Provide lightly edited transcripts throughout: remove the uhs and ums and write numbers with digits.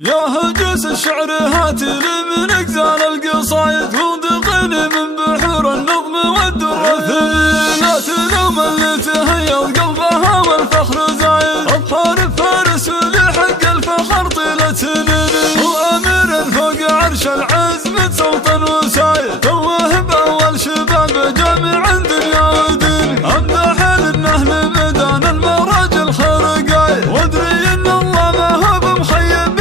يا هجوس الشعر هات لي من اجزال القصايد وانتقني من بحور النظم والدر لا تلوم اللي تهيض قلبها والفخر زايد ابحر فارس لحق الفخر طيلة سنين وامير فوق عرش العز متسلطن وسايد توهب اول شباب جامع دنيا ودين امدح للنهل ميدان المراجل خرقايد وادري ان الله ما هو بمخيب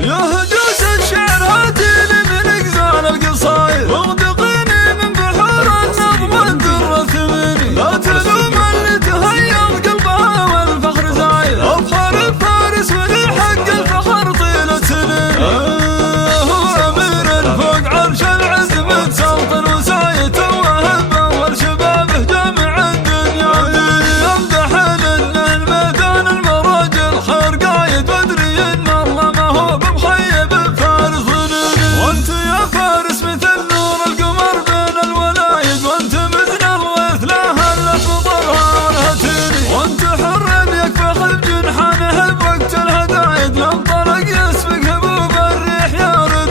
يا هجوس الشعر هاتي لي من اجزال القصايد واغدقيني من بحور النظم والدر ثميني لا تلوم اللي تهيض قلبها والفخر زايد ابحر فارس ولحق الفخر طيلة سنين هو امير فوق عرش العز متسلطن وسايد توهب اول شبابه جامع الدنيا امدح لانه الميدان المراجل خير قايد وادري ان الله ما هو بمخيب فارس ظنيني وانت يا فارس مثل نور القمر بين الولايد وانت مثل الغيث لا هلت مطرها والهتيني وانت حر يكفخ بجنحانه بوقت الهدايد ينطلق يسبق هبوب الريح يارد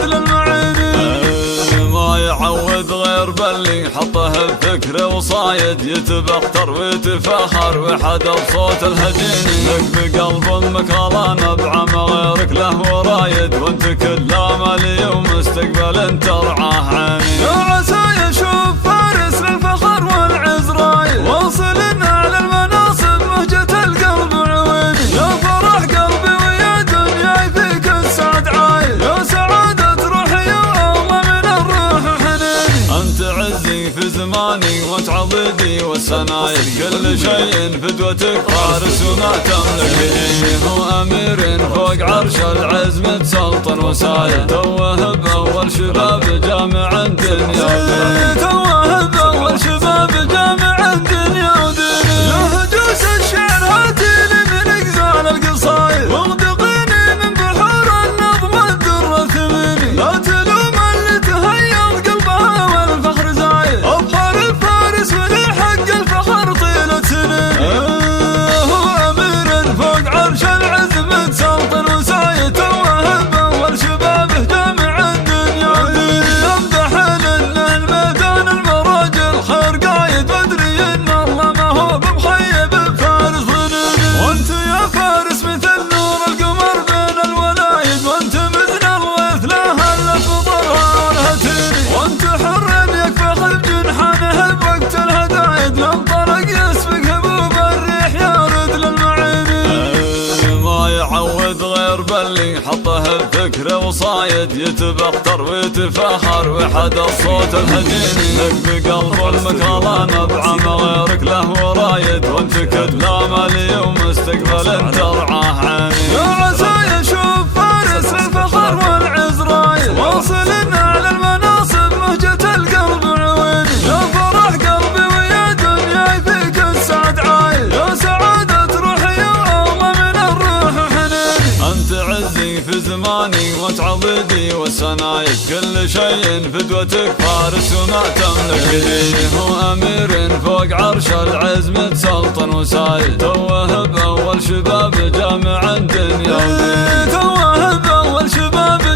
للمعيني ما يعود غير باللي حطه الفكر وصايد يتبختر ويتفاخر وحدى بصوت الهجيني لك بقلب امك غلا نبعه ما غيرك له ورايد وانت كل املي ومستقبل ترعاه عيني يا عسى يشوف فارس للفخر والعز رايد واصل على المناصب مهجة القلب عويني يا فرح قلبي ويا دنياي فيك السعد عايد يا سعادة روحي يا الله من الروح حنيني انت عزي في زماني وانت عضيدي والسنايد كل شيء فدوتك فارس وما تملك هو امير فوق عرش العز متسلطن وسايد توهب اول شباب جامع الدنيا توهب اول شباب جامع الدنيا وديني يا هجوس الشعر هاتي لي من اجزال القصايد واغدقيني من بحور النظم والدر ثميني لا تلوم اللي تهيض قلبها والفخر زايد ابحر فارس ولحق الفخر طيلة سنين هو امير فوق عرش العز متسلطن وسايد توهب اول شبابه جامع الدنيا امدح لانه الميدان المراجل خير قايد وادري ان الله ما هو بمخيب فارس ظنيني وانت يا فارس مثل نور القمر بين الولايد وانت مثل الغيث لا هلت مطرها والهتيني وانت حر يكفخ بجنحانه بوقت الهدايد ينطلق يسبق هبوب الريح يارد للمعيني ما يعود غير باللي حطه الفكر وصايد يتبختر ويتفاخر وحدى صوت الهجيني لك بقلب امك غلا نبعه ما غيرك له ورايد وانت كل املي ومستقبل ترعاه عيني يا عسى يشوف فارس للفخر والعز رايد واصل على المناصب مهجة القلب عويني يا فرح قلبي ويا دنياي فيك السعد عايد يا سعادة روحي يا الله من الروح حنيني انت عزي في زماني وانت عضيدي والسنايد كل شيء فدوتك فارس وما تملك هو امير فوق عرش العز متسلطن وسايد توهب اول شباب جامع الدنيا توهب اول شباب